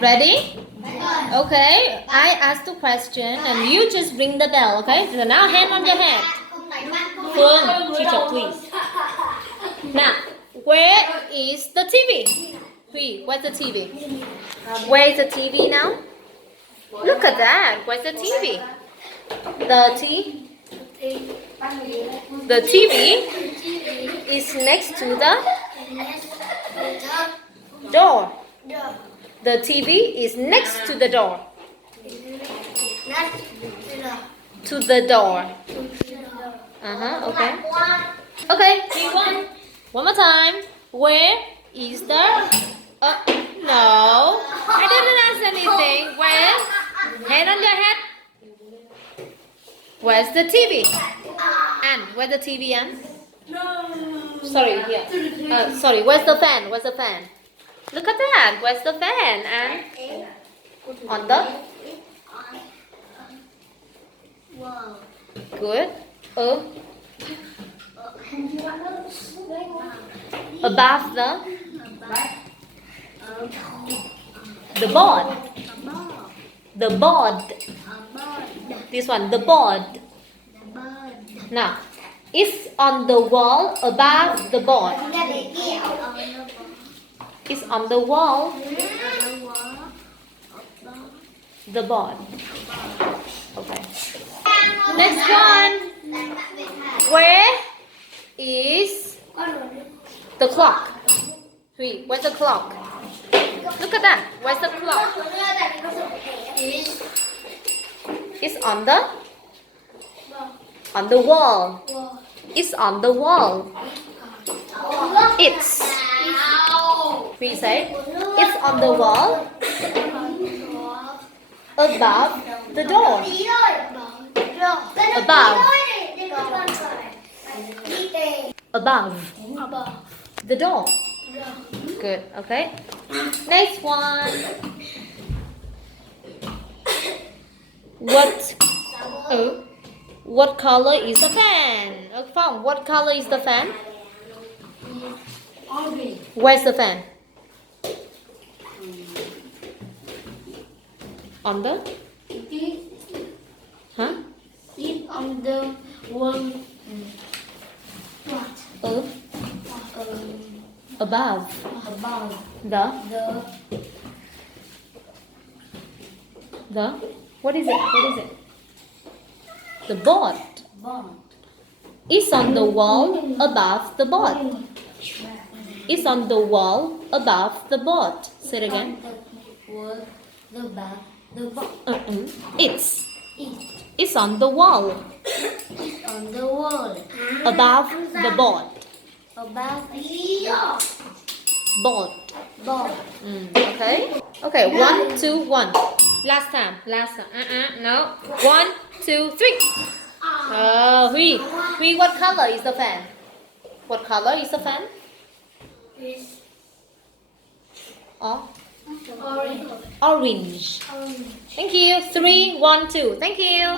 Ready? Okay, I ask the question and you just ring the bell, okay? So now hand on your head. Phương, teacher, please. Now, where is the TV? Where's the TV? Where is the TV now? Look at that. Where's the TV? The TV is next to the door. The TV is next to the door. To the door. Okay. Okay, one more time. Where is the... no, I didn't ask anything. Where? Hand on your head. Where's the TV? And where's the TV, Anne? No. Sorry, here. Sorry, where's the fan? Where's the fan? Look at that. Where's the fan? And on the... Wow. Good. Above the board. The board. This one, the board. Now, it's on the wall above the board. It's on the wall. The board. Okay. Next one. Where is the clock? Where's the clock? Look at that. Where's the clock? It's on the wall. It's on the wall. It's. We say it's on the wall above the door. Above the door. Good. Okay. Next one. What color is the fan? Phong, what color is the fan? Orange. Where's the fan? On the? Huh? It's on the wall. What? Above. The? What is it? The board. It's on the wall above the board. It's on the wall above the board. Say it again. It's on the wall. On the wall. Above the board. Above the Board. board. Okay. Okay. 1, 2, 1. Last time. No. 1, 2, 3. Hui, what color is the fan? What color is the fan? It's Orange. orange. Thank you. 3, 1, 2. Thank you.